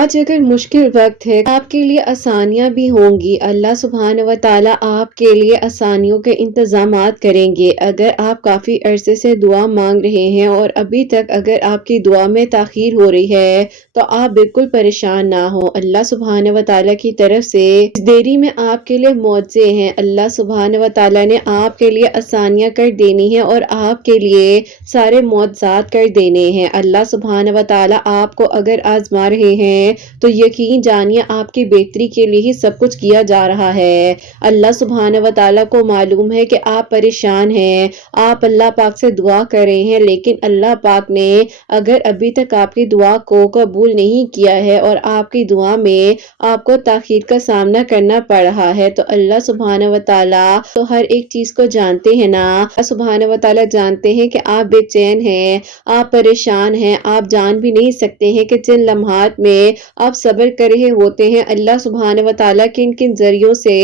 آج اگر مشکل وقت ہے آپ کے لیے آسانیاں بھی ہوں گی۔ اللہ سبحانہ و تعالیٰ آپ کے لیے آسانیوں کے انتظامات کریں گے۔ اگر آپ کافی عرصے سے دعا مانگ رہے ہیں اور ابھی تک اگر آپ کی دعا میں تاخیر ہو رہی ہے تو آپ بالکل پریشان نہ ہوں۔ اللہ سبحانہ و تعالیٰ کی طرف سے اس دیری میں آپ کے لیے معجزے ہیں۔ اللہ سبحانہ و تعالیٰ نے آپ کے لیے آسانیاں کر دینی ہیں اور آپ کے لیے سارے معجزات کر دینے ہیں۔ اللہ سبحانہ و تعالیٰ آپ کو اگر آزما رہے ہیں تو یقین جانیے آپ کی بہتری کے لیے ہی سب کچھ کیا جا رہا ہے۔ اللہ سبحانہ و تعالیٰ کو معلوم ہے کہ آپ پریشان ہیں، آپ اللہ پاک سے دعا کر رہے ہیں، لیکن اللہ پاک نے اگر ابھی تک آپ کی دعا کو قبول نہیں کیا ہے اور آپ کی دعا میں آپ کو تاخیر کا سامنا کرنا پڑ رہا ہے تو اللہ سبحانہ و تعالیٰ تو ہر ایک چیز کو جانتے ہیں نا۔ اللہ سبحانہ و تعالیٰ جانتے ہیں کہ آپ بے چین ہیں، آپ پریشان ہیں، آپ جان بھی نہیں سکتے ہیں کہ جن لمحات میں آپ صبر کر رہے ہوتے ہیں اللہ سبحانہ و تعالیٰ کن کن ذریعوں سے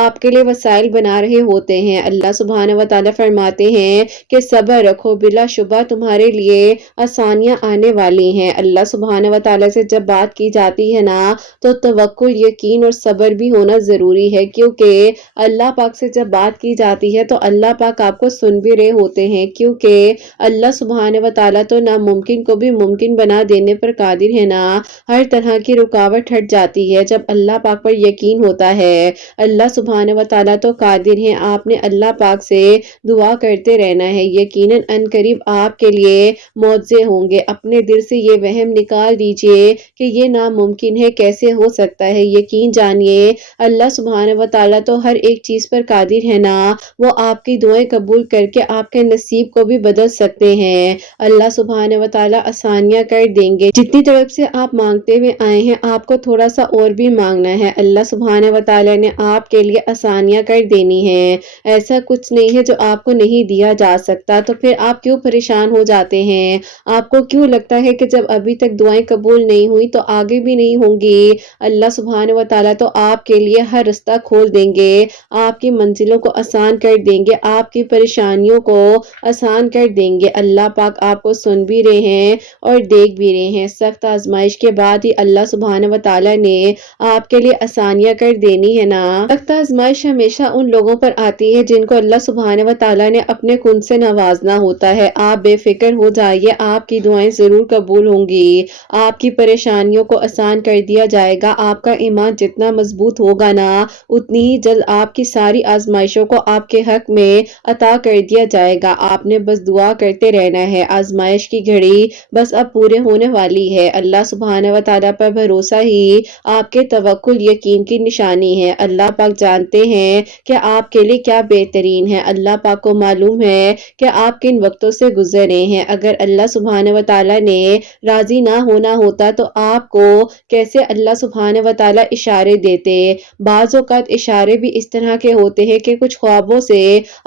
آپ کے لیے وسائل بنا رہے ہوتے ہیں۔ اللہ سبحانہ و تعالیٰ فرماتے ہیں کہ صبر رکھو، بلا شبہ تمہارے لیے آسانیاں آنے والی ہیں۔ اللہ سبحانہ و تعالیٰ سے جب بات کی جاتی ہے نا تو توکل، یقین اور صبر بھی ہونا ضروری ہے، کیونکہ اللہ پاک سے جب بات کی جاتی ہے تو اللہ پاک آپ کو سن بھی رہے ہوتے ہیں، کیونکہ اللہ سبحانہ و تعالیٰ تو ناممکن کو بھی ممکن بنا دینے پر قادر ہے نا۔ ہر طرح کی رکاوٹ ہٹ جاتی ہے جب اللہ پاک پر یقین ہوتا ہے۔ اللہ سبحانہ و تعالیٰ تو قادر ہیں، آپ نے اللہ پاک سے دعا کرتے رہنا ہے، یقیناً ان قریب آپ کے لیے معجزے ہوں گے۔ اپنے دل سے یہ وہم نکال دیجئے کہ یہ ناممکن ہے، کیسے ہو سکتا ہے۔ یقین جانیے اللہ سبحانہ و تعالیٰ تو ہر ایک چیز پر قادر ہے نا، وہ آپ کی دعائیں قبول کر کے آپ کے نصیب کو بھی بدل سکتے ہیں۔ اللہ سبحانہ و تعالیٰ آسانیاں کر دیں گے، جتنی طرف سے آپ مانگتے ہوئے آئے ہیں آپ کو تھوڑا سا اور بھی مانگنا ہے۔ اللہ سبحانہ و تعالیٰ نے آپ کے لیے آسانیاں کر دینی ہیں، ایسا کچھ نہیں ہے جو آپ کو نہیں دیا جا سکتا، تو پھر آپ کیوں پریشان ہو جاتے ہیں؟ آپ کو کیوں لگتا ہے کہ جب ابھی تک دعائیں قبول نہیں ہوئی تو آگے بھی نہیں ہوں گی؟ اللہ سبحانہ و تعالیٰ تو آپ کے لیے ہر رستہ کھول دیں گے، آپ کی منزلوں کو آسان کر دیں گے، آپ کی پریشانیوں کو آسان کر دیں گے۔ اللہ پاک آپ کو سن بھی رہے ہیں اور دیکھ بھی رہے ہیں۔ سخت آزمائش کے بعد ہی اللہ سبحانہ و تعالیٰ نے آپ کے لیے آسانیاں کر دینی ہے نا۔ سخت آزمائش ہمیشہ ان لوگوں پر آتی ہے جن کو اللہ سبحانہ و تعالیٰ نے اپنے کن سے نوازنا ہوتا ہے۔ آپ بے فکر ہو جائیے، آپ کی دعائیں ضرور قبول ہوں گی، آپ کی پریشانیوں کو آسان کر دیا جائے گا۔ آپ کا ایمان جتنا مضبوط ہوگا نا اتنی ہی جلد آپ کی ساری آزمائشوں کو آپ کے حق میں عطا کر دیا جائے گا۔ آپ نے بس دعا کرتے رہنا ہے، آزمائش کی گھڑی بس اب پورے ہونے والی ہے۔ اللہ سبحانہ و تعالیٰ پر بھروسہ ہی آپ کے توکل یقین کی نشانی ہے۔ اللہ پاک جانتے ہیں کہ آپ کے لیے کیا بہترین ہے، اللہ پاک کو معلوم ہے کہ آپ کن وقتوں سے گزر رہے ہیں۔ اگر اللہ سبحانہ و تعالیٰ نے راضی نہ ہونا ہوتا تو آپ کو کیسے اللہ سبحانہ و تعالیٰ اشارے دیتے؟ بعض اوقات اشارے بھی اس طرح کے ہوتے ہیں کہ کچھ خوابوں سے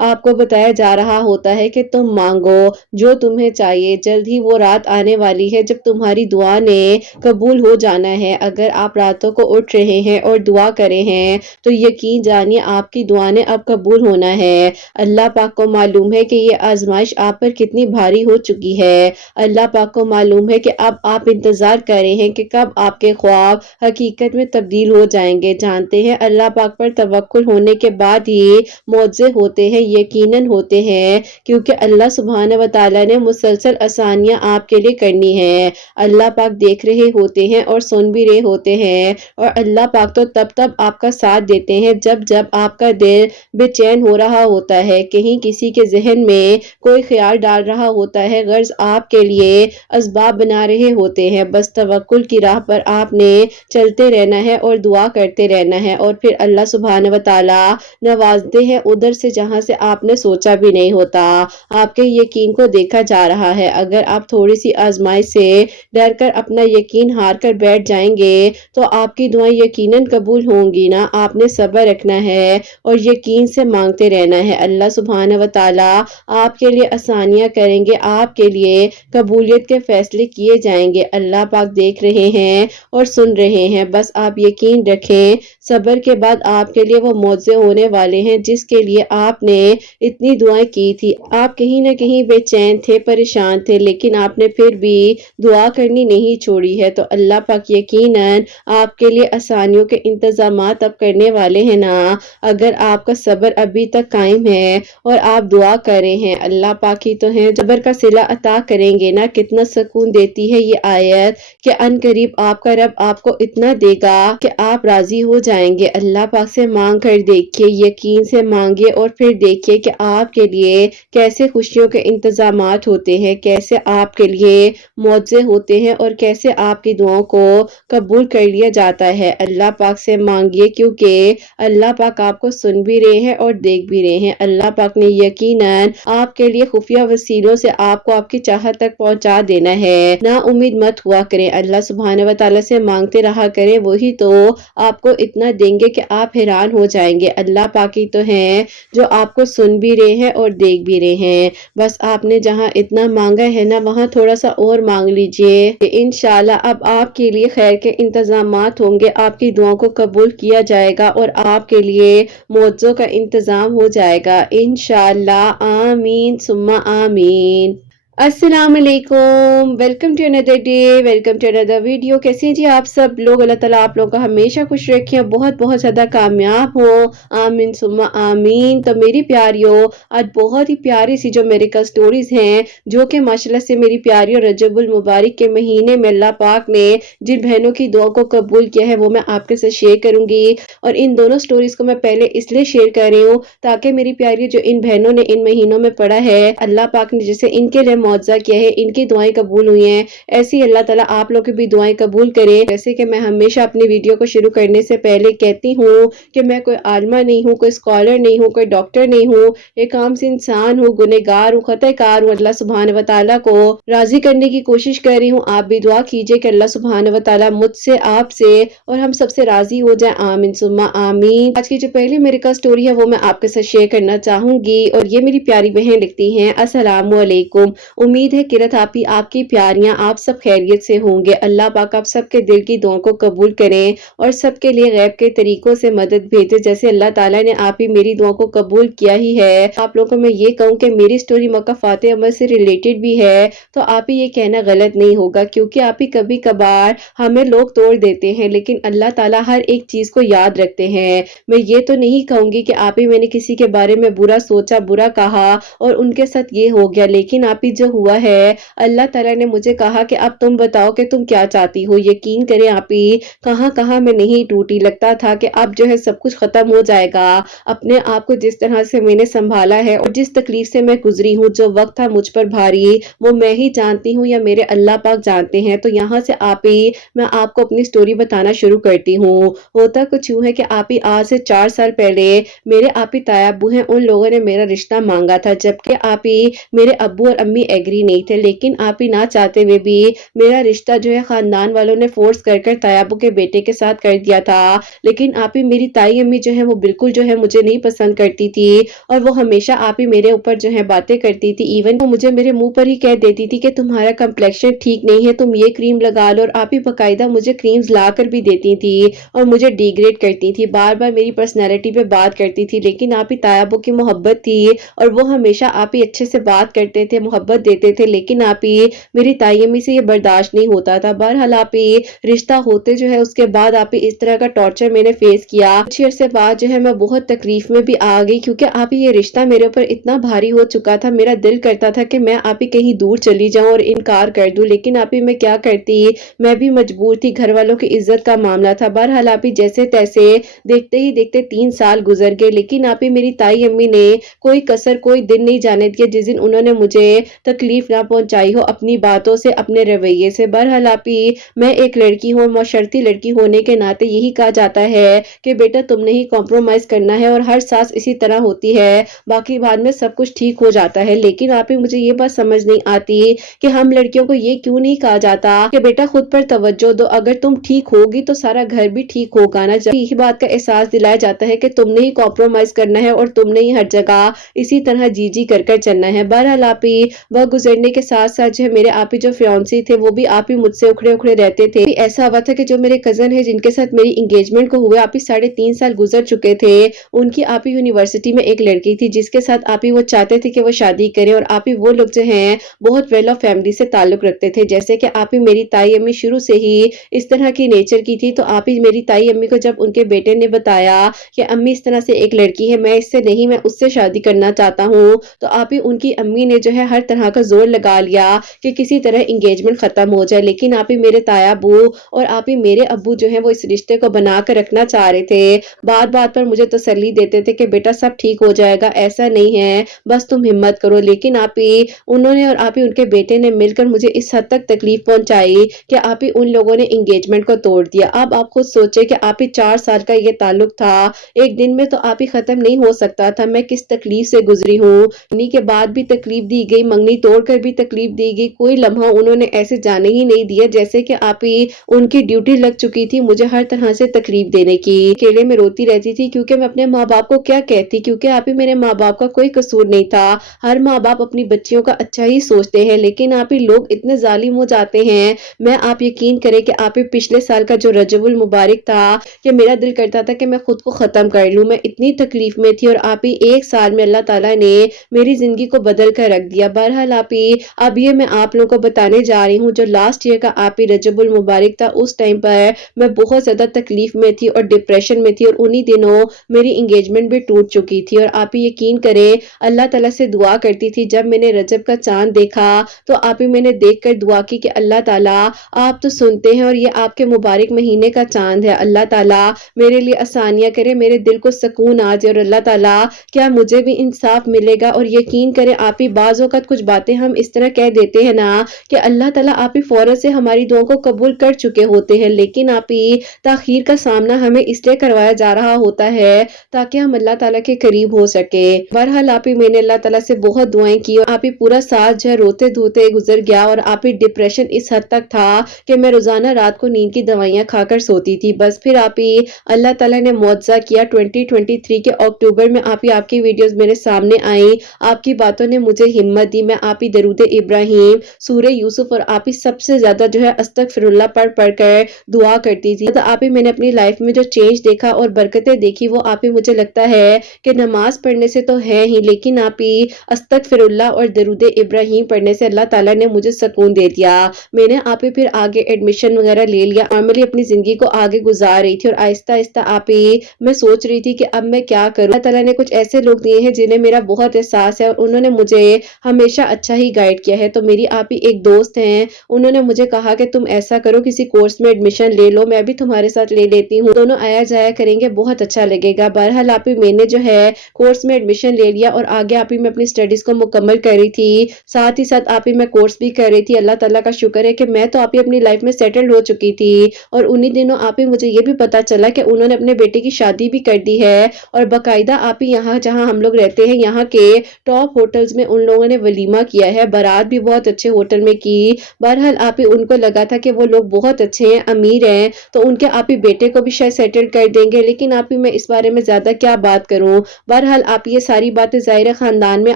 آپ کو بتایا جا رہا ہوتا ہے کہ تم مانگو جو تمہیں چاہیے، جلد ہی وہ رات آنے والی ہے جب تمہاری دعا نے قبول ہو جانا ہے۔ اگر آپ راتوں کو اٹھ رہے ہیں اور دعا کرے ہیں تو یقین جانیے آپ کی دعا نے اب قبول ہونا ہے۔ اللہ پاک کو معلوم ہے کہ یہ آزمائش آپ پر کتنی بھاری ہو چکی ہے۔ اللہ پاک کو معلوم ہے کہ اب آپ انتظار کر رہے ہیں کہ کب آپ کے خواب حقیقت میں تبدیل ہو جائیں گے۔ جانتے ہیں اللہ پاک پر توکل ہونے کے بعد ہی معجزے ہوتے ہیں، یقیناً ہوتے ہیں، کیونکہ اللہ سبحانہ و تعالیٰ نے مسلسل آسانیاں آپ کے لیے کرنی ہے۔ اللہ پاک دیکھ رہے ہوتے ہیں اور سن بھی رہے ہوتے ہیں، اور اللہ پاک تو تب آپ کا ساتھ دیتے ہیں جب آپ کا دل بے چین ہو رہا ہوتا ہے، کہیں کسی کے ذہن میں کوئی خیال ڈال رہا ہوتا ہے، غرض آپ کے لیے اسباب بنا رہے ہوتے ہیں۔ بس توکل کی راہ پر آپ نے چلتے رہنا ہے اور دعا کرتے رہنا ہے، اور پھر اللہ سبحانہ و تعالیٰ نوازتے ہیں ادھر سے جہاں سے آپ نے سوچا بھی نہیں ہوتا۔ آپ کے یقین کو دیکھا جا رہا ہے۔ اگر آپ تھوڑی سی آزمائش سے ڈر کر اپنا یقین ہار کر بیٹھ جائیں گے تو آپ کی دعائیں یقیناً قبول ہوں گی نا۔ آپ نے صبر رکھنا ہے اور یقین سے مانگتے رہنا ہے۔ اللہ سبحانہ و تعالیٰ آپ کے لیے آسانیاں کریں گے، آپ کے لیے قبولیت کے فیصلے کیے جائیں گے۔ اللہ پاک دیکھ رہے ہیں اور سن رہے ہیں، بس آپ یقین رکھیں، صبر کے بعد آپ کے لیے وہ معجزے ہونے والے ہیں جس کے لیے آپ نے اتنی دعائیں کی تھی۔ آپ کہیں نہ کہیں بے چین تھے، پریشان تھے، لیکن آپ نے پھر بھی دعا کرنی نہیں چھوڑی ہے، تو اللہ اللہ پاک یقیناً آپ کے لیے آسانیوں کے انتظامات اب کرنے والے ہیں نا۔ اگر آپ کا صبر ابھی تک قائم ہے اور آپ دعا کر رہے ہیں، اللہ پاک ہی تو ہیں صبر کا صلہ عطا کریں گے نا۔ کتنا سکون دیتی ہے یہ آیت کہ ان قریب آپ کا رب آپ کو اتنا دے گا کہ آپ راضی ہو جائیں گے۔ اللہ پاک سے مانگ کر دیکھیے، یقین سے مانگے اور پھر دیکھیے کہ آپ کے لیے کیسے خوشیوں کے انتظامات ہوتے ہیں، کیسے آپ کے لیے معجزے ہوتے ہیں اور کیسے آپ کی دعاؤں کو قبول کر لیا جاتا ہے۔ اللہ پاک سے مانگیے کیونکہ اللہ پاک آپ کو سن بھی رہے ہیں اور دیکھ بھی رہے ہیں۔ اللہ پاک نے یقیناً آپ کے لیے خفیہ وسیلوں سے آپ کو آپ کی چاہت تک پہنچا دینا ہے۔ نا امید مت ہوا کریں، اللہ سبحانہ وتعالی سے مانگتے رہا کریں، وہی تو آپ کو اتنا دیں گے کہ آپ حیران ہو جائیں گے۔ اللہ پاک ہی تو ہیں جو آپ کو سن بھی رہے ہیں اور دیکھ بھی رہے ہیں۔ بس آپ نے جہاں اتنا مانگا ہے نا وہاں تھوڑا سا اور مانگ لیجئے کہ انشاءاللہ اب آپ کے لیے خیر کے انتظامات ہوں گے، آپ کی دعاؤں کو قبول کیا جائے گا اور آپ کے لیے معجزوں کا انتظام ہو جائے گا انشاءاللہ۔ آمین ثم آمین۔ السلام علیکم، welcome to another day, welcome to another video. کیسے ہیں جی آپ سب لوگ؟ اللہ تعالیٰ آپ لوگوں کو ہمیشہ خوش رکھیں، بہت بہت زیادہ کامیاب ہوں، آمین ثم آمین۔ تو میری پیاریوں، آج بہت ہی پیاری سی جو میریکل سٹوریز ہیں جو کہ ماشاءاللہ سے میری پیاریوں رجب المبارک کے مہینے میں اللہ پاک نے جن بہنوں کی دعا کو قبول کیا ہے وہ میں آپ کے ساتھ شیئر کروں گی۔ اور ان دونوں سٹوریز کو میں پہلے اس لیے شیئر کر رہی ہوں تاکہ میری پیاری جو ان بہنوں نے ان مہینوں میں پڑھا ہے، اللہ پاک نے جیسے ان کے لیے معجزہ کیا ہے، ان کی دعائیں قبول ہوئی ہیں، ایسی اللہ تعالیٰ آپ لوگ کی بھی دعائیں قبول کرے۔ جیسے کہ میں ہمیشہ اپنی ویڈیو کو شروع کرنے سے پہلے کہتی ہوں کہ میں کوئی عالمہ نہیں ہوں، کوئی اسکالر نہیں ہوں، کوئی ڈاکٹر نہیں ہوں، ایک عام سے انسان ہوں، گنہگار ہوں، خطا کار ہوں۔ اللہ سبحانہ وتعالیٰ کو راضی کرنے کی کوشش کر رہی ہوں۔ آپ بھی دعا کیجئے کہ اللہ سبحانہ وتعالیٰ مجھ سے، آپ سے اور ہم سب سے راضی ہو جائے، آمین ثم آمین۔ آج کی جو پہلی میریکل سٹوری ہے وہ میں آپ کے ساتھ شیئر کرنا چاہوں گی اور یہ میری پیاری بہن لکھتی ہیں، السلام علیکم، امید ہے قرت آپی، آپ کی پیاریاں، آپ سب خیریت سے ہوں گے۔ اللہ پاک آپ سب کے دل کی دعاؤں کو قبول کریں اور سب کے لیے غیب کے طریقوں سے مدد بھیجے، جیسے اللہ تعالیٰ نے آپ ہی میری دعاؤں کو قبول کیا ہی ہے۔ آپ لوگوں کو میں یہ کہوں کہ میری سٹوری مکہ فاتح عمر سے ریلیٹڈ بھی ہے تو آپ ہی یہ کہنا غلط نہیں ہوگا، کیونکہ آپ ہی کبھی کبھار ہمیں لوگ توڑ دیتے ہیں لیکن اللہ تعالیٰ ہر ایک چیز کو یاد رکھتے ہیں۔ میں یہ تو نہیں کہوں گی کہ آپ ہی میں نے کسی کے بارے میں برا سوچا، برا کہا اور ان کے ساتھ یہ ہو گیا، لیکن آپ ہی جو ہوا ہے اللہ تعالیٰ نے مجھے کہا کہ اب تم بتاؤ کہ تم کیا چاہتی ہو۔ یقین کریں آپ ہی کہاں کہاں میں نہیں ٹوٹی، لگتا تھا کہ اب جو ہے سب کچھ ختم ہو جائے گا۔ اپنے آپ کو جس طرح سے میں نے سنبھالا ہے اور جس تکلیف سے میں گزری ہوں، جو وقت تھا مجھ پر بھاری، وہ میں ہی جانتی ہوں یا میرے اللہ پاک جانتے ہیں۔ تو یہاں سے آپ ہی میں آپ کو اپنی سٹوری بتانا شروع کرتی ہوں۔ ہوتا کچھ یوں ہے کہ آپ ہی آج سے 4 سال پہلے میرے آپ ہی تایا ابو ہیں، ان لوگوں نے میرا رشتہ مانگا تھا، جبکہ آپ ہی میرے ابو اور امی ایگری نہیں تھے، لیکن آپ ہی نہ چاہتے ہوئے بھی میرا رشتہ جو ہے خاندان والوں نے فورس کر کر تایا ابو کے بیٹے کے ساتھ کر دیا تھا۔ لیکن آپ ہی میری تائی امی جو ہے وہ بالکل جو ہے مجھے نہیں پسند کرتی تھی اور وہ ہمیشہ آپ ہی میرے اوپر جو ہے باتیں کرتی تھی، ایون وہ مجھے میرے منہ پر ہی کہہ دیتی تھی کہ تمہارا کمپلیکشن ٹھیک نہیں ہے، تم یہ کریم لگا لو، اور آپ ہی باقاعدہ مجھے کریمز لا کر بھی دیتی تھی اور مجھے ڈی گریڈ کرتی تھی، بار بار میری پرسنالٹی پہ بات کرتی تھی۔ لیکن آپ ہی تایا ابو کی محبت تھی اور وہ ہمیشہ آپ ہی اچھے سے بات کرتے تھے، محبت دیتے تھے، لیکن آپ ہی میری تائی امی سے یہ برداشت نہیں ہوتا تھا۔ بہرحال آپ ہی رشتہ ہوتے جو ہے اس کے بعد آپ ہی اس طرح کا ٹارچر میں نے فیس کیا۔ کچھ عرصے بعد جو ہے میں بہت تکلیف میں بھی آ گئی، کیونکہ آپ ہی یہ رشتہ میرے اوپر اتنا بھاری ہو چکا تھا، میرا دل کرتا تھا کہ میں آپ ہی کہیں دور چلی جاؤں اور انکار کر دوں، لیکن آپ ہی میں کیا کرتی، میں بھی مجبور تھی، گھر والوں کی عزت کا معاملہ تھا۔ بہرحال آپ ہی جیسے تیسے دیکھتے ہی دیکھتے 3 سال گزر گئے، لیکن آپ ہی میری تائی امی نے کوئی کسر، کوئی دن نہیں جانے دیا جس دن انہوں نے مجھے تکلیف نہ پہنچائی ہو اپنی باتوں سے، اپنے رویے سے۔ بہرحال آپ ہی میں ایک لڑکی ہوں، معاشرتی لڑکی ہونے کے ناطے یہی کہا جاتا ہے کہ بیٹا تم نے ہی کمپرومائز کرنا ہے اور ہر ساس اسی طرح ہوتی ہے، باقی بعد میں سب کچھ ٹھیک ہو جاتا ہے۔ لیکن آپ ہی مجھے یہ بات سمجھ نہیں آتی کہ ہم لڑکیوں کو یہ کیوں نہیں کہا جاتا کہ بیٹا خود پر توجہ دو، اگر تم ٹھیک ہوگی تو سارا گھر بھی ٹھیک ہوگا نا۔ جب یہی بات کا احساس دلایا جاتا ہے کہ تم نے ہی کمپرومائز کرنا ہے اور تم نے ہی ہر جگہ اسی طرح جی کر چلنا ہے۔ بہرحال آپ ہی وقت گزرنے کے ساتھ ساتھ جو ہے میرے آپ ہی جو فیونسی تھے وہ بھی آپ ہی مجھ سے اکھڑے اکھڑے رہتے تھے. ایسا ہوا تھا کہ جو میرے کزن ہے جن کے ساتھ میری انگیجمنٹ کو ہوئے آپ ہی 3.5 سال گزر چکے تھے, ان کی آپ ہی یونیورسٹی میں ایک لڑکی تھی جس کے ساتھ آپ ہی وہ چاہتے تھے کہ وہ شادی کریں, اور آپ ہی وہ لوگ جو ہیں بہت ویل آف فیملی سے تعلق رکھتے تھے. جیسے کہ آپ ہی میری تائی امی شروع سے ہی اس طرح کی نیچر کی تھی, تو آپ ہی میری تائی امی کو جب ان کے بیٹے نے بتایا کہ امی اس طرح سے ایک لڑکی ہے, میں اس سے نہیں, میں اس سے شادی کرنا چاہتا ہوں, تو آپ ہی ان کی امی نے جو ہے ہر طرح کا زور لگا لیا کہ کسی طرح انگیجمنٹ ختم ہو جائے. لیکن آپ ہی میرے تایا ابو اور آپ ہی میرے ابو جو ہیں وہ اس رشتے کو بنا کر رکھنا چاہ رہے تھے. بات بات پر مجھے تسلی دیتے تھے کہ بیٹا سب ٹھیک ہو جائے گا, ایسا نہیں ہے, بس تم ہمت کرو. لیکن آپ ہی انہوں نے اور آپ ہی ان کے بیٹے نے مل کر مجھے اس حد تک تکلیف پہنچائی کہ آپ ہی ان لوگوں نے انگیجمنٹ کو توڑ دیا. اب آپ خود سوچے کہ آپ ہی 4 سال کا یہ تعلق تھا, ایک دن میں تو آپ ہی ختم نہیں ہو سکتا تھا. میں کس تکلیف سے گزری ہوں, انہی کے بعد بھی تکلیف دی گئی, منگنی توڑ کر بھی تکلیف دی گئی, کوئی لمحہ انہوں نے ایسے جانے ہی نہیں دیا جیسے کہ آپ ہی ان کی ڈیوٹی لگ چکی تھی مجھے ہر طرح سے تکلیف دینے کی. اکیلے میں روتی رہتی تھی کیونکہ میں اپنے ماں باپ کو کیا کہتی, کیونکہ آپ ہی میرے ماں باپ کا کوئی قصور نہیں تھا. ہر ماں باپ اپنی بچیوں کا اچھا ہی سوچتے ہیں, لیکن آپ ہی لوگ اتنے ظالم ہو جاتے ہیں. میں آپ یقین کریں کہ آپ ہی پچھلے سال کا جو رجب المبارک تھا کہ میرا دل کرتا تھا کہ میں خود کو ختم کر لوں, میں اتنی تکلیف میں تھی, اور آپ ہی 1 سال میں اللہ تعالیٰ نے میری زندگی کو بدل کر رکھ دیا. بہرحال آپ ہی اب یہ میں آپ لوگوں کو بتانے جا رہی ہوں جو لاسٹ ایئر کا آپ ہی رجب المبارک تھا, اس ٹائم پر میں بہت زیادہ تکلیف میں تھی اور ڈپریشن میں تھی, اور انہی دنوں میری انگیجمنٹ بھی ٹوٹ چکی تھی. اور آپ ہی یقین کریں اللہ تعالیٰ سے دعا کرتی تھی, جب میں نے رجب کا چاند دیکھا تو آپ ہی میں نے دیکھ کر دعا کی کہ اللہ تعالیٰ آپ تو سنتے ہیں اور یہ آپ کے مبارک مہینے کا چاند ہے, اللہ تعالیٰ میرے لیے آسانیاں کرے, میرے دل کو سکون آ جائے, اور اللہ تعالیٰ کیا مجھے بھی انصاف ملے گا. اور یقین کریں آپ ہی بعض اوقات کچھ باتیں ہم اس طرح کہہ دیتے ہیں نا کہ اللہ تعالیٰ آپ ہی فوراً سے ہماری دعاؤں کو قبول کر چکے ہوتے ہیں, لیکن آپ ہی تاخیر کا سامنا ہمیں اس لیے کروایا جا رہا ہوتا ہے تاکہ ہم اللہ تعالیٰ کے قریب ہو سکے. بہرحال آپ ہی میں نے اللہ تعالیٰ سے بہت دعائیں کی, اور آپ ہی پورا سال جو ہے روتے دھوتے گزر گیا, اور آپ ہی ڈپریشن اس حد تک تھا کہ میں روزانہ رات کو نیند کی دوائیاں کھا کر سوتی تھی. بس پھر آپ ہی اللہ تعالیٰ نے معجزہ کیا, 2023 کے اکتوبر میں آپ کی ویڈیوز میرے سامنے آئیں, آپ کی باتوں نے مجھے ہمت دی. میں آپ ہی درود ابراہیم, سورہ یوسف اور آپ ہی سب سے زیادہ جو ہے استغفر اللہ پڑھ کر دعا کرتی تھی. تو آپ ہی میں نے اپنی لائف میں جو چینج دیکھا اور برکتیں دیکھی وہ آپ ہی مجھے لگتا ہے کہ نماز پڑھنے سے تو ہے ہی, لیکن آپ ہی استغفر اللہ اور درود ابراہیم پڑھنے سے اللہ تعالیٰ نے مجھے سکون دے دیا. میں نے آپ ہی پھر آگے ایڈمیشن وغیرہ لے لیا, نارملی اپنی زندگی کو آگے گزار رہی تھی, اور آہستہ آہستہ آپ ہی میں سوچ رہی تھی کہ اب میں کیا کروں. اللہ تعالیٰ نے کچھ ایسے لوگ دیے ہیں جنہیں میرا بہت احساس ہے, اور انہوں نے مجھے ہمیشہ اچھا ہی گائیڈ کیا ہے. تو میری آپ ہی ایک دوست ہیں, انہوں نے مجھے کہا کہ تم ایسا کرو کسی کورس میں ایڈمیشن لے لو, میں بھی تمہارے ساتھ لے لیتی ہوں, دونوں آیا جایا کریں گے, بہت اچھا لگے گا. بہرحال آپ ہی میں نے جو ہے کورس میں ایڈمیشن لے لیا, اور آگے آپ ہی میں اپنی اسٹڈیز کو مکمل کر رہی تھی, ساتھ ہی ساتھ آپ ہی میں کورس بھی کر رہی تھی. اللہ تعالیٰ کا شکر ہے کہ میں تو آپ ہی اپنی لائف میں سیٹلڈ ہو چکی تھی, اور انہی دنوں آپ ہی مجھے یہ بھی پتا چلا کہ انہوں نے اپنے بیٹے کی شادی بھی کر دی ہے, اور باقاعدہ آپ ہی یہاں جہاں ہم لوگ رہتے ہیں یہاں کے ٹاپ ہوٹلز میں ان لوگوں نے ولیمہ کیا ہے, بارات بھی بہت اچھے ہوٹل میں کی. بہرحال آپ ہی ان کو لگا تھا کہ وہ لوگ بہت اچھے ہیں, امیر ہیں, تو ان کے آپ ہی بیٹے کو بھی شاید سیٹل کر دیں گے, لیکن آپ ہی میں اس بارے میں زیادہ کیا بات کروں. بہرحال آپ یہ ساری باتیں ظاہر خاندان میں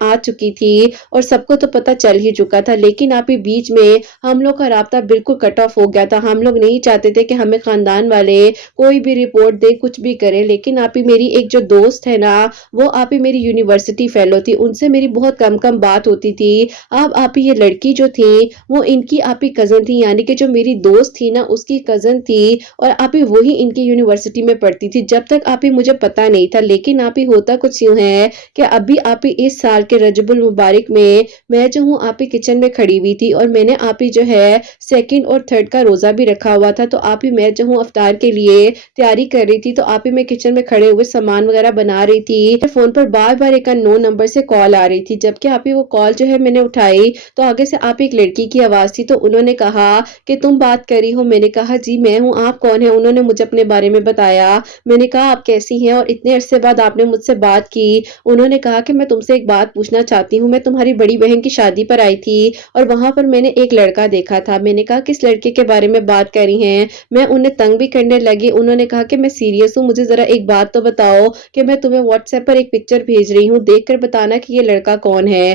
آ چکی تھی اور سب کو تو پتہ چل ہی چکا تھا, لیکن آپ ہی بیچ میں ہم لوگ کا رابطہ بالکل کٹ آف ہو گیا تھا. ہم لوگ نہیں چاہتے تھے کہ ہمیں خاندان والے کوئی بھی رپورٹ دے, کچھ بھی کرے. لیکن آپ ہی میری ایک جو دوست ہے نا, وہ آپ ہی میری یونیورسٹی فیلو تھی, ان سے میری بہت کم بات ہوتی تھی. اب آپ ہی یہ لڑکی جو تھی وہ ان کی آپ ہی کزن تھی, یعنی کہ جو میری دوست تھی نا اس کی کزن تھی, اور آپ ہی وہی ان کی یونیورسٹی میں پڑھتی تھی. جب تک آپ ہی مجھے پتا نہیں تھا, لیکن آپ ہی ہوتا کچھ یوں ہے کہ ابھی آپ ہی اس سال کے رجب المبارک میں جو ہوں آپ ہی کچن میں کھڑی ہوئی تھی, اور میں نے آپ ہی جو ہے 2 اور 3 کا روزہ بھی رکھا ہوا تھا. تو آپ ہی میں جو ہوں افطار کے لیے تیاری کر رہی تھی, تو آپ ہی میں کچن میں کھڑے ہوئے سامان وغیرہ بنا رہی تھی. فون پر بار بار ایک نو نمبر سے کال آ رہی تھی, جبکہ آپ ہی وہ کال جو ہے میں نے اٹھائی تو آگے سے آپ ایک لڑکی کی آواز تھی. تو انہوں نے کہا کہ تم بات کر رہی ہو, میں نے کہا جی میں ہوں, آپ کون ہیں. انہوں نے مجھے اپنے بارے میں بتایا, میں نے کہا آپ کیسی ہیں اور اتنے عرصے بعد آپ نے مجھ سے بات کی. انہوں نے کہا کہ میں تم سے ایک بات پوچھنا چاہتی ہوں, میں تمہاری بڑی بہن کی شادی پر آئی تھی اور وہاں پر میں نے ایک لڑکا دیکھا تھا. میں نے کہا کس لڑکے کے بارے میں بات کر رہی ہیں. میں انہیں تنگ بھی کرنے لگی. انہوں نے کہا کہ میں سیریس ہوں, مجھے ذرا ایک بات تو بتاؤ کہ میں تمہیں واٹس ایپ پر ایک پکچر بھیج رہی ہوں, دیکھ کر بتانا کہ یہ لڑکا کون ہے.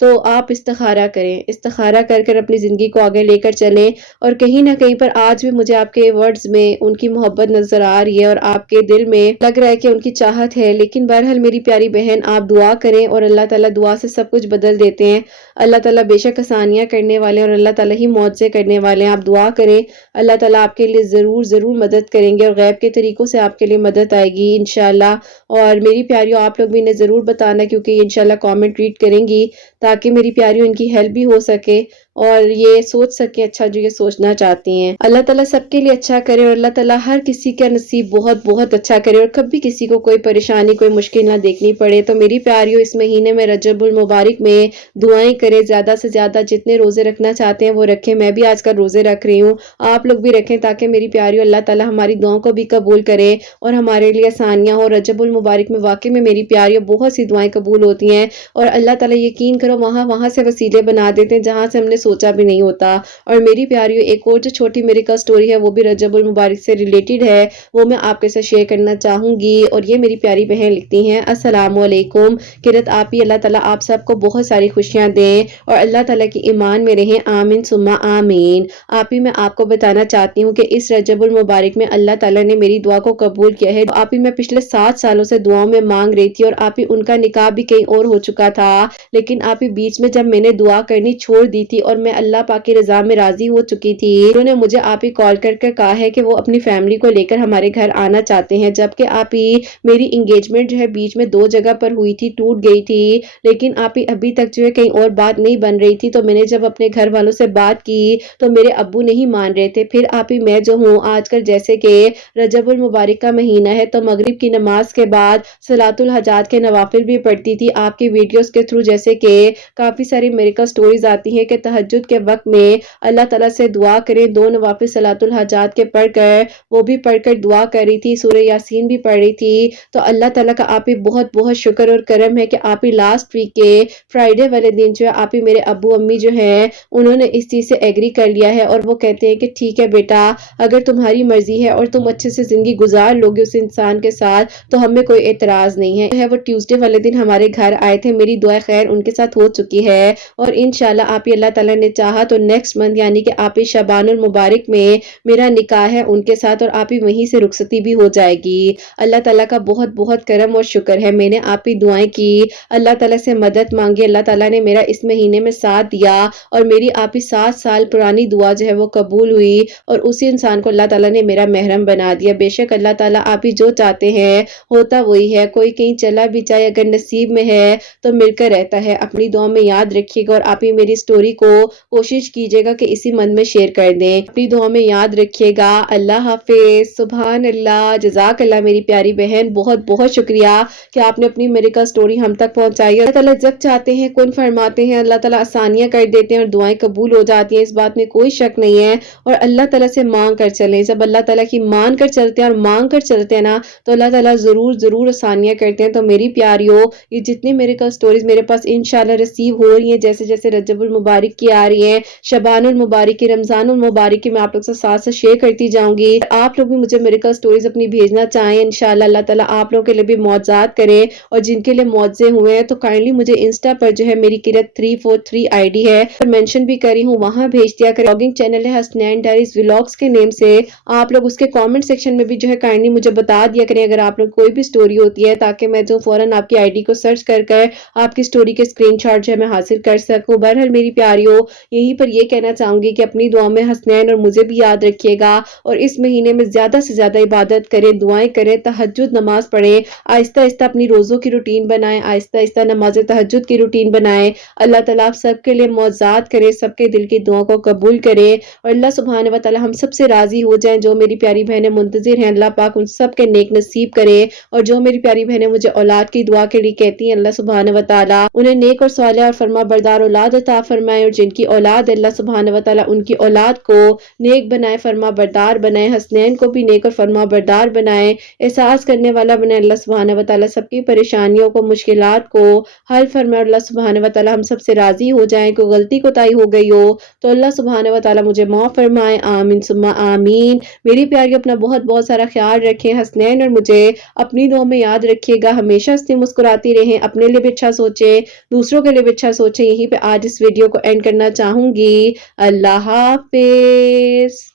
تو آپ استخارہ کریں، استخارہ کر کر اپنی زندگی کو آگے لے کر چلیں۔ اور کہیں نہ کہیں پر آج بھی مجھے آپ کے ورڈز میں ان کی محبت نظر آ رہی ہے اور آپ کے دل میں لگ رہا ہے کہ ان کی چاہت ہے، لیکن بہرحال میری پیاری بہن آپ دعا کریں اور اللہ تعالیٰ دعا سے سب کچھ بدل دیتے ہیں۔ اللہ تعالیٰ بے شک آسانیاں کرنے والے ہیں اور اللہ تعالیٰ ہی معجزے کرنے والے ہیں۔ آپ دعا کریں، اللہ تعالیٰ آپ کے لیے ضرور ضرور مدد کریں گے اور غیب کے طریقوں سے آپ کے لیے مدد آئے گی انشاءاللہ۔ اور میری پیاریوں آپ لوگ بھی انہیں ضرور بتانا، کیونکہ یہ انشاءاللہ کامنٹ ریڈ کریں گی تاکہ میری پیاریوں ان کی ہیلپ بھی ہو سکے اور یہ سوچ سکیں اچھا جو یہ سوچنا چاہتی ہیں۔ اللہ تعالیٰ سب کے لیے اچھا کرے اور اللہ تعالیٰ ہر کسی کا نصیب بہت بہت اچھا کرے اور کبھی کسی کو کوئی پریشانی کوئی مشکل نہ دیکھنی پڑے۔ تو میری پیاریوں اس مہینے میں رجب المبارک میں دعائیں کریں، زیادہ سے زیادہ جتنے روزے رکھنا چاہتے ہیں وہ رکھیں۔ میں بھی آج کل روزے رکھ رہی ہوں، آپ لوگ بھی رکھیں تاکہ میری پیاریوں اللہ تعالیٰ ہماری دعاؤں کو بھی قبول کرے اور ہمارے لیے آسانیاں ہو۔ رجب المبارک میں واقعی میں میری پیاریوں بہت سی دعائیں قبول ہوتی ہیں اور اللہ تعالیٰ یقین کرو وہاں سے وسیلے بنا دیتے ہیں جہاں سے ہم نے سوچا بھی نہیں ہوتا۔ اور میری پیاریوں ایک اور جو چھوٹی میری کا سٹوری ہے وہ بھی رجب المبارک سے ریلیٹڈ ہے، وہ میں آپ کے ساتھ شیئر کرنا چاہوں گی۔ اور یہ میری پیاری بہن لکھتی ہیں، السلام علیکم، قرت آپ ہی اللہ تعالیٰ آپ سب کو بہت ساری خوشیاں دیں اور اللہ تعالیٰ کی ایمان میں رہیں، آمین ثم آمین۔ آپ ہی میں آپ کو بتانا چاہتی ہوں کہ اس رجب المبارک میں اللہ تعالیٰ نے میری دعا کو قبول کیا ہے۔ آپ ہی میں پچھلے 7 سالوں سے دعاؤں میں مانگ رہی تھی اور آپ ہی ان کا نکاح بھی کہیں اور ہو چکا تھا، لیکن آپ ہی بیچ میں جب میں نے دعا کرنی چھوڑ دی تھی اور میں اللہ پاک کی رضا میں راضی ہو چکی تھی، انہوں نے مجھے آپ ہی کال کر کے کہا ہے کہ وہ اپنی فیملی کو لے کر ہمارے گھر آنا چاہتے ہیں، جبکہ آپ ہی میری انگیجمنٹ جو ہے بیچ میں 2 جگہ پر ہوئی تھی، ٹوٹ گئی تھی، لیکن آپ ہی ابھی تک جو ہے کہیں اور بات نہیں بن رہی تھی۔ تو میں نے جب اپنے گھر والوں سے بات کی تو میرے ابو نہیں مان رہے تھے۔ پھر آپ ہی میں جو ہوں آج کل جیسے کہ رجب المبارک کا مہینہ ہے تو مغرب کی نماز کے بعد صلاۃ الحاجات کے نوافل بھی پڑھتی تھی آپ کی ویڈیوز کے تھرو، جیسے کہ کافی ساری میریکل سٹوریز آتی ہیں کہ تہجد کے وقت میں اللہ تعالیٰ سے دعا کریں، 2 نوافل صلاۃ الحاجات کے پڑھ کر وہ بھی پڑھ کر دعا کر رہی تھی، سورہ یاسین بھی پڑھ رہی تھی۔ تو اللہ تعالیٰ کا آپ ہی بہت بہت شکر اور کرم ہے کہ آپ ہی لاسٹ ویک کے فرائیڈے والے دن جو ہے آپ ہی میرے ابو امی جو ہیں انہوں نے اس چیز سے ایگری کر لیا ہے اور وہ کہتے ہیں کہ ٹھیک ہے بیٹا، اگر تمہاری مرضی ہے اور تم اچھے سے زندگی گزار لوگے اس انسان کے ساتھ تو ہمیں کوئی اعتراض نہیں ہے۔ وہ ٹیوزڈے والے دن ہمارے گھر آئے تھے، میری دعا خیر ان کے ساتھ ہو چکی ہے اور انشاءاللہ آپ ہی اللہ تعالیٰ نے چاہا تو نیکسٹ منتھ یعنی کہ آپ ہی شعبان المبارک میں میرا نکاح ہے ان کے ساتھ اور آپ ہی وہیں سے رخصتی بھی ہو جائے گی۔ اللہ تعالیٰ کا بہت بہت کرم اور شکر ہے، میں نے آپ ہی دعائیں کی، اللہ تعالیٰ سے مدد مانگی، اللہ تعالیٰ نے میرا اس مہینے میں ساتھ دیا اور میری آپ ہی 7 سال پرانی دعا جو ہے وہ قبول ہوئی اور اسی انسان کو اللہ تعالیٰ نے میرا محرم بنا دیا۔ بے شک اللہ تعالیٰ آپ ہی جو چاہتے ہیں ہوتا وہی ہے، کوئی کہیں چلا بھی جائے اگر نصیب میں ہے تو مل کر رہتا ہے۔ اپنی دعا میں یاد رکھیے گا اور آپ ہی میری سٹوری کو کوشش کیجیے گا کہ اسی منتھ میں شیئر کر دیں، اپنی دعا میں یاد رکھیے گا۔ اللہ حافظ، سبحان اللہ، جزاک اللہ میری پیاری بہن، بہت بہت شکریہ کہ آپ نے اپنی میریکل سٹوری ہم تک پہنچائی۔ اللہ تعالیٰ جب چاہتے ہیں کن فرماتے ہیں، اللہ تعالیٰ آسانیاں کر دیتے ہیں اور دعائیں قبول ہو جاتی ہیں، اس بات میں کوئی شک نہیں ہے۔ اور اللہ تعالیٰ سے مانگ کر چلیں، جب اللہ تعالیٰ کی مان کر چلتے ہیں اور مانگ کر چلتے ہیں نا تو اللہ تعالیٰ ضرور ضرور آسانیاں کرتے ہیں۔ تو میری پیاریوں، یہ جتنی میریکل سٹوریز میرے پاس انشاءاللہ ریسیو ہو رہی ہیں، جیسے جیسے رجب المبارک کی آ رہی ہیں، شعبان المبارک کی، رمضان المبارک کی، میں آپ لوگ سے ساتھ شیئر کرتی جاؤں گی۔ آپ لوگ بھی مجھے میریکل سٹوریز اپنی بھیجنا چاہیں انشاءاللہ اللہ تعالیٰ آپ لوگوں کے لیے بھی معجزات کرے اور جن کے لیے معجزے ہوئے ہیں تو کائنڈلی مجھے انسٹا پر جو ہے میری قرت 343 آئی ڈی ہے اور مینشن بھی کری ہوں، وہاں بھیج دیا کریں۔ بلاگنگ چینل ہے حسنین ڈائریز ولاگز کے نیم سے، آپ لوگ اس کے کامنٹ سیکشن میں بھی جو ہے کائنڈلی مجھے بتا دیا کریں اگر آپ لوگ کوئی بھی سٹوری ہوتی ہے، تاکہ میں جو فوراً آپ کی آئی ڈی کو سرچ کر کر آپ کی سٹوری کے اسکرین شاٹ جو ہے میں حاصل کر سکوں۔ بہرحال میری پیاریوں، یہیں پر یہ کہنا چاہوں گی کہ اپنی دعا میں حسنین اور مجھے بھی یاد رکھیے گا اور اس مہینے میں زیادہ سے زیادہ عبادت کریں، دعائیں کریں، تہجد نماز پڑھیں، آہستہ آہستہ اپنی روزوں کی روٹین بنائیں، آہستہ آہستہ نماز تہجد کی روٹین بنائیں۔ اللہ تعالیٰ آپ سب کے لیے معجزات کرے، سب کے دل کی دعاؤں کو قبول کرے اور اللہ سبحانہ و تعالیٰ ہم سب سے راضی ہو جائیں۔ جو میری پیاری بہنیں منتظر ہیں اللہ پاک ان سب کے نیک نصیب کرے اور جو میری پیاری بہنیں مجھے اولاد کی دعا کے لیے کہتی ہیں اللہ سبحانہ و تعالیٰ انہیں نیک اور صالح اور فرما بردار اولاد عطا فرمائے اور جن جن کی اولاد اللہ سبحانہ و تعالیٰ ان کی اولاد کو نیک بنائے، فرما بردار بنائے، حسنین کو بھی نیک اور فرما بردار بنائے، احساس کرنے والا بنائے اللہ سبحانہ و تعالیٰ، سب کی پریشانیوں کو، مشکلات کو حل فرمائے اللہ سبحانہ و تعالیٰ، ہم سب سے راضی ہو جائیں، کوئی غلطی کوتاہی ہو گئی ہو تو اللہ سبحانہ و تعالیٰ مجھے معاف فرمائے، آمین ثم آمین۔ میری پیاری اپنا بہت بہت سارا خیال رکھیں، حسنین اور مجھے اپنی دعا میں یاد رکھیے گا، ہمیشہ ہنستی مسکراتی رہیں، اپنے لیے بھی اچھا سوچیں، دوسروں کے لیے بھی اچھا سوچیں۔ یہیں پہ آج اس ویڈیو کو اینڈ کرنا چاہوں گی۔ اللہ حافظ۔